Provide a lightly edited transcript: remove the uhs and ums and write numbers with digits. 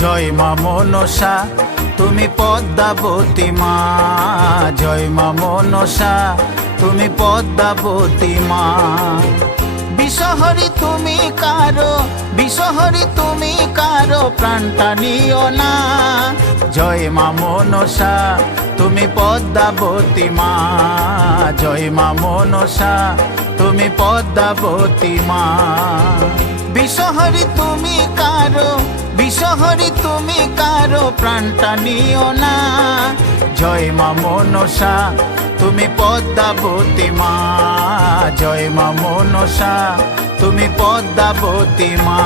জয় মা মনসা তুমি পদ্মাবতী মা, জয় মা মনসা তুমি পদ্মাবতী মা। বিষহরি তুমি কারো, বিষহরি তুমি কারো প্রাণটা নিও না। জয় মা মনসা তুমি পদ্মাবতী মা, জয় মা মনসা তুমি পদ্মাবতী মা। বিষহরি তুমি কারো, বিষহরি তুমি কারো প্রাণটা নিও না। জয় মা মনসা তুমি পদ্মাবতী মা, জয় মা মনসা তুমি পদ্মাবতী মা।